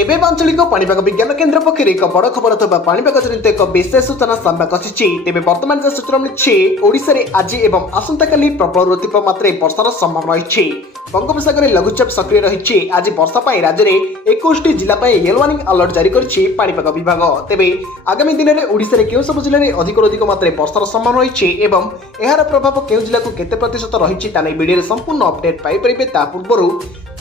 एबे आंचलिक पाणीपाग विज्ञान केन्द्र पक्ष एक बड़ खबर अथवा पाणीपाग जनित एक विशेष सूचना सामना आसी। तेज बर्तमान जो सूचना मिली ओडिशा रे आज एवं आसंताकाली प्रबल अति मात्रा वर्षार संभावना रही। बंगोपसागर लघुचाप सक्रिय रही। आज वर्षा राज्य में 21 जिला येलो वार्निंग अलर्ट जारी करिछि पाणीपाग विभाग। तेबे आगामी दिन में ओडिशा रे केउ सब जिले में अधिक मात्रा वर्षार संभावना रही एवं यार प्रभाव केउ जिला को केते प्रतिशत रही ताने वीडियो संपूर्ण अपडेट पाई परिबे। ता पूर्व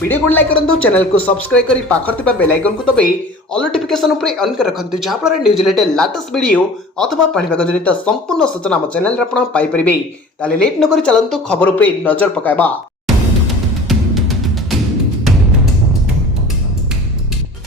वीडियो को लाइक करंतु, चैनल को सब्सक्राइब करी पाखर थिबा बेल आइकन को दबाई ऑल नोटिफिकेशन ऊपर ऑन कर रखंतु, जहां पर न्यूज रिलेटेड लेटेस्ट वीडियो अथवा पाणीपाग जनित संपूर्ण सूचना हम चैनल रे आपण पाई परिबे। ताले लेट न करी चलंतु खबर ऊपर नजर पकाइबा।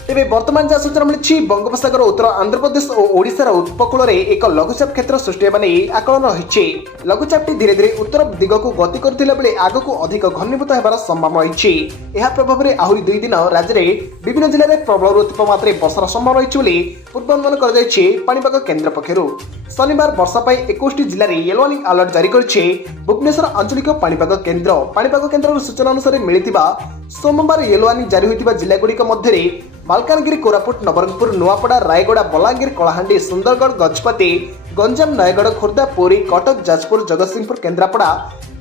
तेज बर्तमान जहाँ सूचना मिली बंगोपसागर उत्तर आंध्र प्रदेश और ओडिशार उपकूल में एक लघुचाप क्षेत्र सृष्टि होने आकलन रही। लघुचापटी धीरे धीरे उत्तर दिग को गति करथिला बेले आगक अधिक घनीभूत होबार संभावना रही। यह प्रभाव में आहरी 2 दिन राज्य में विभिन्न जिले में प्रबल अति मात्रा वर्षार संभावना रही पूर्वानुमान कर केन्द्र पक्षर। शनिवार वर्षा 21 जिले में येलो वार्निंग अलर्ट जारी करिछि भुवनेश्वर आंचलिक पाणीपाग केन्द्र। पाणीपाग केन्द्र सूचना अनुसार मिलिथिबा सोमवार येलो वार्निंग जारी होइतिबा जिल्लागुड़िक मध्य मालकानगिरी, कोरापुट, नवरंगपुर, नुआपड़ा, रायगड़ा, बलांगीर, कलाहांडी, सुंदरगढ़, गजपति, गंजाम, नयगढ़, खोर्धा, पुरी, कटक, जाजपुर, जगतसिंहपुर, केन्द्रापड़ा,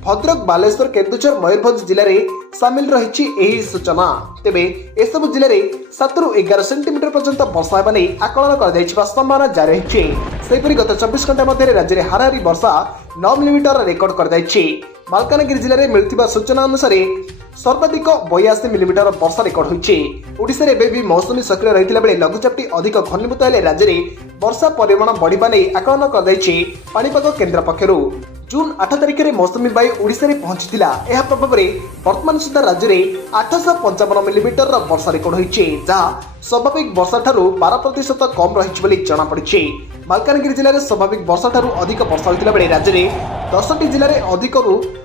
भद्रक, बालेश्वर, केन्दुझर, मयूरभंज जिले में सामिल रही सूचना। तेबे एसबु जिले में 7 ରୁ 11 सेंटीमीटर पर्यंत वर्षा होगा नहीं आकलन कर संभावना जारी रही। सेहीपरि गत 24 घंटा मध्य राज्य में हाराहारी वर्षा 9 मिलीमीटर रेकर्ड कर मालकानगिरी जिले में मिलता सूचना अनुसार सर्वाधिक 82 मिलीमीटर वर्षा रेकर्ड होइछि। ओडिशा रे भी मौसुमी सक्रिय रही बेले लघुचापटी अधिक घनीभूत हेले राज्य में वर्षा परिमाण बढ़िबा नै आकलन कर पाणीपाग केन्द्र पक्षर। जून 8 तारिख में मौसुमी वायु ओडिशा रे पहुंचीला। यह प्रभाव में वर्तमान सुधा राज्य में 855 मिलीमीटर वर्षा रेकर्ड होइछि, जहां स्वाभाविक वर्षा ठारू 12% कम रही जनापड़ी। मालकानगिरी जिले में स्वाभाविक वर्षा ठारू अधिक वर्षा होइतिला बेले राज्य में 10टी जिले में अधिक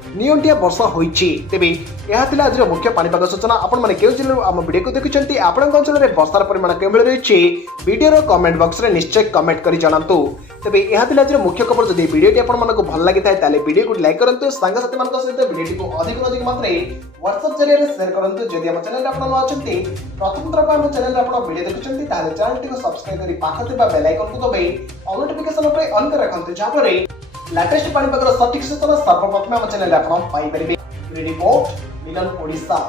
नियंटिया वर्षा होइछि। तेबे यह थिला आज मुख्य पाणीपाग सूचना। आपण माने केउ जिल्ला आम वीडियो को देखुचंती, आपन अंचल रे वर्षार परिमाण केबेले रहिछि वीडियो रो कमेंट बॉक्स रे निश्चय कमेंट करि जणांतु। तेबे यह थिला आज मुख्य खबर। जदि वीडियोटी आपण मानको भल लागि थाए ताले वीडियो को लाइक करंतु, संग साथी मानक सहित वीडियोटी को अधिक मात्रा WhatsApp जरिए शेयर करंतु। जदि हम चैनल रे आपण न अछंती प्रथम थर हम चैनल रे आपण वीडियो देखुचंती ताले चैनल को सब्सक्राइब करी पाखर थिबा बेल आइकन को दबाई ऑल नोटिफिकेशन ऊपर ऑन कर रखंतु, जहां पर लेटेस्ट पाणीपागर सटीक सूचना सर्वप्रथम हम चैनल रे आपण पाई परिबे। रिपोर्ट मिलन ओडिशा।